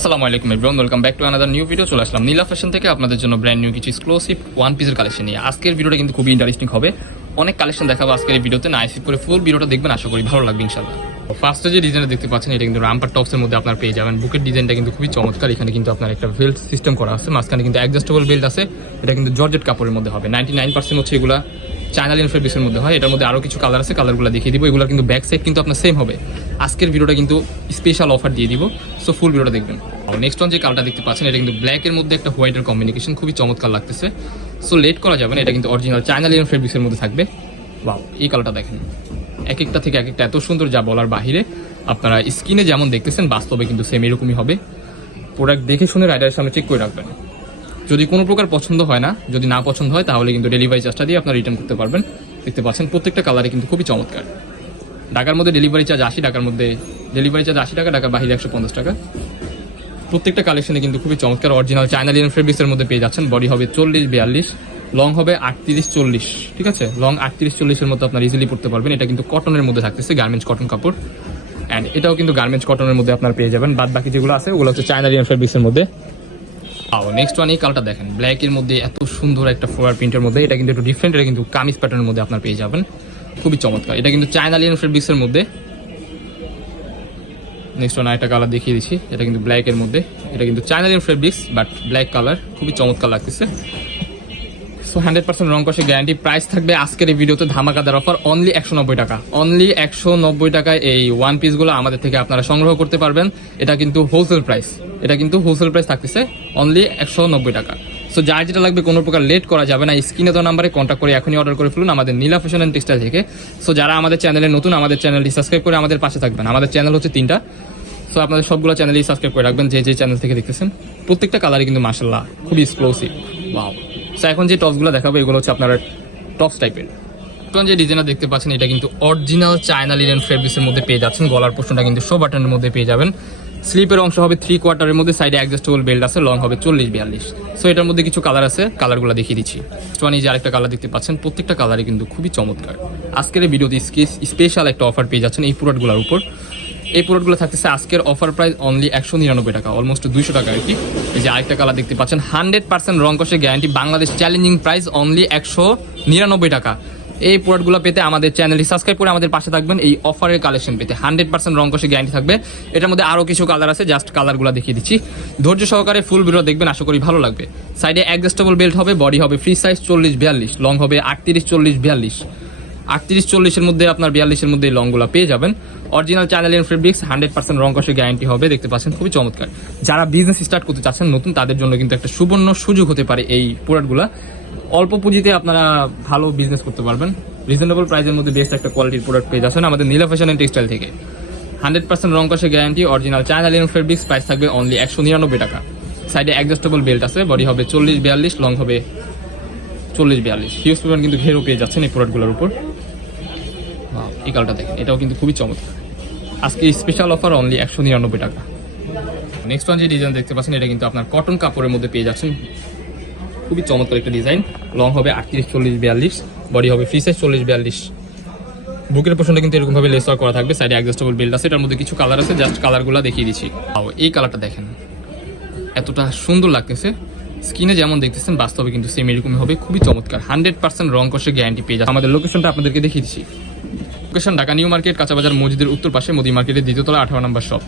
আসসালামু আলাইকুম everyone welcome back to another new video চলে আসলাম নীলা ফ্যাশন থেকে আপনাদের জন্য ব্র্যান্ড নিউ কিছু এক্সক্লুসিভ ওয়ান পিসের কালেকশন নিয়ে। আজকের ভিডিওটা কিন্তু খুবই ইন্টারেস্টিং হবে। অনেক কালেকশন দেখাবো আজকের এই ভিডিওতে না আইসিপ করে ফুল ভিডিওটা দেখবেন, আশা করি ভালো লাগবে ইনশাল্লাহ ফার্স্টে যে ডিজাইনটা দেখতে পাচ্ছেন, এটা কিন্তু রামপার টপসের মধ্যে আপনার পেয়ে যাবেন। বুকের ডিজাইনটা কিন্তু খুবই চমৎকার। এখানে কিন্তু আপনার একটা বেল্ট সিস্টেম করা আছে। মাঝখানে কিন্তু অ্যাডজাস্টেবল বেল্ট আছে। এটা কিন্তু জর্জেট কাপড়ের মধ্যে হবে। নাইনটি নাইন পার্সেন্ট হচ্ছে এগুলা চাইনালিয়ান ফেব্রিক্সের মধ্যে হয়। এটার মধ্যে আরও কিছু কালার আছে কালারগুলো দেখিয়ে দিব। এগুলো কিন্তু ব্যাক সাইড কিন্তু আপনার সেম হবে। আজকের ভিডিওটা কিন্তু স্পেশাল অফার দিয়ে দিব। সো ফুল ভিডিওটা দেখবেন। নেক্সট ওয়ান যে কালারটা দেখতে পাচ্ছেন, এটা কিন্তু ব্ল্যাকের মধ্যে একটা হোয়াইটের কম্বিনেশন খুবই চমৎকার লাগতেছে। সো লেট করা যাবে না, এটা কিন্তু অরিজিনাল চাইনালিয়ান ফেব্রিক্সের মধ্যে থাকবে। বাও এই কালারটা দেখেন। এক একটা থেকে এক একটা এত সুন্দর যা বলার বাহিরে আপনারা স্ক্রিনে যেমন দেখতেছেন, বাস্তবে কিন্তু সেম এরকমই হবে। প্রোডাক্ট দেখে শুনে রাইডারের সামনে চেক করে রাখবেন। যদি কোনো প্রকার পছন্দ হয় না, যদি না পছন্দ হয়, তাহলে কিন্তু ডেলিভারি চার্জটা দিয়ে আপনারা রিটার্ন করতে পারবেন। দেখতে পাচ্ছেন, প্রত্যেকটা কালারে কিন্তু খুবই চমৎকার। ঢাকার মধ্যে ডেলিভারি চার্জ আশি টাকার মধ্যে ডেলিভারি চার্জ আশি টাকা, ঢাকার বাহিরে একশো পঞ্চাশ টাকা। প্রত্যেকটা কালেকশনে কিন্তু খুবই চমৎকার অরিজিনাল চাইনালিয়ান ফেব্রিক্সের মধ্যে পেয়ে যাচ্ছেন। বডি হবে চল্লিশ, বিয়াল্লিশ লং হবে আটত্রিশ, চল্লিশ, ঠিক আছে? লং আটত্রিশ, চল্লিশের মতো আপনার ইজিলি পড়তে পারবেন। এটা কিন্তু কটনের মধ্যে থাকতেছে গার্মেন্টস কটন কাপড়। অ্যান্ড এটাও কিন্তু গার্মেন্টস কটনের মধ্যে আপনার পেয়ে যাবেন। বাদ বাকি যেগুলো আছে, ওগুলো হচ্ছে চাইনালিয়ান ফেব্রিক্সের মধ্যে। আও নেক্সট ওয়ান এই কালটা দেখেন। ব্ল্যাকের মধ্যে এত সুন্দর একটা ফ্লোয়ার প্রিন্টের মধ্যে, এটা কিন্তু একটু ডিফারেন্ট এটা কিন্তু কামিজ প্যাটার্নের মধ্যে আপনার পেয়ে যাবেন। খুবই চমৎকার। এটা কিন্তু চাইনালিয়ান ফেব্রিক্সের মধ্যে। নেক্সট ওয়ান একটা কালার দেখিয়ে দিচ্ছি। এটা কিন্তু ব্ল্যাকের মধ্যে। এটা কিন্তু চাইনালিয়ান ফেব্রিক্স বাট ব্ল্যাক কালার খুবই চমৎকার লাগতেছে। সো হান্ড্রেড পার্সেন্ট রং কষে গ্যারান্টি প্রাইস থাকবে আজকের এই ভিডিওতে ধামাকাদার অফার অনলি একশো নব্বই টাকা। অনলি একশো নব্বই টাকায় এই ওয়ান পিসগুলো আমাদের থেকে আপনারা সংগ্রহ করতে পারবেন। এটা কিন্তু হোলসেল প্রাইস এটা কিন্তু হোলসেল প্রাইস থাকতেছে অনলি একশো নব্বই টাকা। সো যার যেটা লাগবে কোনো প্রকার লেট করা যাবে না। স্ক্রিনে তো নাম্বারে কন্ট্যাক্ট করে এখনই অর্ডার করে ফেলুন আমাদের নীলা ফ্যাশন অ্যান্ড টেক্সটাইল থেকে। সো যারা আমাদের চ্যানেলে নতুন, আমাদের চ্যানেলটি সাবস্ক্রাইব করে আমাদের পাশে থাকবেন। আমাদের চ্যানেল হচ্ছে তিনটা। সো আপনাদের সবগুলো চ্যানেলই সাবস্ক্রাইব করে রাখবেন। যে যে চ্যানেল থেকে দেখতেছেন, প্রত্যেকটা কালারই কিন্তু মার্শাল্লাহ খুবই এক্সপ্লোসিভ ওয়াও সো এখন যে টপসগুলো দেখাবো, এগুলো হচ্ছে আপনার টপস টাইপের এখন যে ডিজাইনটা দেখতে পাচ্ছেন, এটা কিন্তু অরিজিনাল চায়না লিনেন ফেব্রিক্সের মধ্যে পেয়ে যাচ্ছেন। গলার পোর্শনটা কিন্তু শো বাটনের মধ্যে পেয়ে যাবেন। স্লিপের অংশ হবে থ্রি কোয়ার্টারের মধ্যে সাইডে অ্যাডজাস্টেবল বেল্ট আছে লং হবে চল্লিশ বিয়াল্লিশ। সো এটার মধ্যে কিছু কালার আছে কালারগুলো দেখিয়ে দিচ্ছি। সোয়ানি যে আরেকটা কালার দেখতে পাচ্ছেন, প্রত্যেকটা কালারই কিন্তু খুবই চমৎকার। আজকের এই ভিডিওতে স্পেশাল একটা অফার পেয়ে যাচ্ছেন এই প্রোডাক্টগুলোর উপর। এই প্রোডাক্টগুলো থাকতেছে আজকের অফার প্রাইস অনলি একশো নিরানব্বই টাকা অলমোস্ট দুইশো টাকা আর কি। এই যে আরেকটা কালার দেখতে পাচ্ছেন হান্ড্রেড পার্সেন্ট রং কষে guarantee Bangladesh challenging price only একশো নিরানব্বই টাকা। এই প্রোডাক্টগুলো পেতে আমাদের চ্যানেলটি সাবস্ক্রাইব করে আমাদের পাশে থাকবেন, এই অফারের কালেকশন পেতে। হান্ড্রেড পার্সেন্ট রং কষে গ্যারান্টি থাকবে। এটার মধ্যে আরও কিছু কালার আছে জাস্ট কালারগুলো দেখিয়ে দিচ্ছি। ধৈর্য সহকারে ফুল ভিডিও দেখবেন, আশা করি ভালো লাগবে। সাইডে অ্যাডজাস্টেবল বেল্ট হবে বডি হবে ফ্রি সাইজ চল্লিশ বিয়াল্লিশ লং হবে আটত্রিশ চল্লিশ বিয়াল্লিশ। আটত্রিশ চল্লিশের মধ্যে আপনার বিয়াল্লিশের মধ্যে লংগুলো পেয়ে যাবেন। অরিজিনাল চ্যানেলিয়ান ফেব্রিক্স হান্ড্রেড পার্সেন্ট রং কষে গ্যারান্টি হবে, দেখতে পাচ্ছেন, খুবই চমৎকার। যারা বিজনেস স্টার্ট করতে চাচ্ছেন, নতুন, তাদের জন্য কিন্তু একটা সুবর্ণ সুযোগ হতে পারে এই প্রোডাক্টগুলো অল্প পুঁজিতে আপনারা ভালো বিজনেস করতে পারবেন। রিজনেবল প্রাইসের মধ্যে বেস্ট একটা কোয়ালিটির প্রোডাক্ট পেয়ে যাচ্ছেন আমাদের নীলা ফ্যাশন অ্যান্ড টেক্সটাইল থেকে। হান্ড্রেড পার্সেন্ট রং কষে গ্যারান্টি অরিজিনাল চায়নালিয়ান ফেব্রিক্স প্রাইস থাকবে অনলি একশো নিরানব্বই টাকা। সাইডে অ্যাডজাস্টেবল বেল্ট আছে বডি হবে চল্লিশ বিয়াল্লিশ লং হবে চল্লিশ বিয়াল্লিশ। হিউজ পরিমাণ কিন্তু ঘেরও পেয়ে যাচ্ছেন এই প্রোডাক্টগুলোর উপর। এই দেখেন, এটাও কিন্তু খুবই চমৎকার। আজকে স্পেশাল অফার অনলি একশো নিরানব্বই টাকা। নেক্সট ওয়ান যে ডিজাইন দেখতে পাচ্ছেন, এটা কিন্তু আপনার কটন কাপড়ের মধ্যে পেয়ে যাচ্ছেন। খুবই চমৎকার একটা ডিজাইন লং হবে আটত্রিশ, চল্লিশ, বিয়াল্লিশ। বডি হবে ফ্রি সাইজ চল্লিশ, বিয়াল্লিশ। বুকের পোষণটা কিন্তু এরকমভাবে লেসার করা থাকবে সাইডে অ্যাডজাস্টেবল বেল্ট আছে, এটার মধ্যে কিছু কালার আছে জাস্ট কালারগুলো দেখিয়ে দিচ্ছি। এই কালারটা দেখেন। এতটা সুন্দর লাগতেছে। স্কিনে যেমন দেখতেছেন, বাস্তবে কিন্তু সেম এরকমই হবে। খুবই চমৎকার। হান্ড্রেড পার্সেন্ট রং কষে গ্যারান্টি পেয়ে যাচ্ছে আমাদের লোকেশনটা আপনাদেরকে দেখিয়ে দিচ্ছি। লোকেশন ঢাকা নিউ মার্কেট কাঁচাবাজার মসজিদের উত্তর পাশে মোদি মার্কেটের দ্বিতীয়তলা আঠারো নম্বর শপ।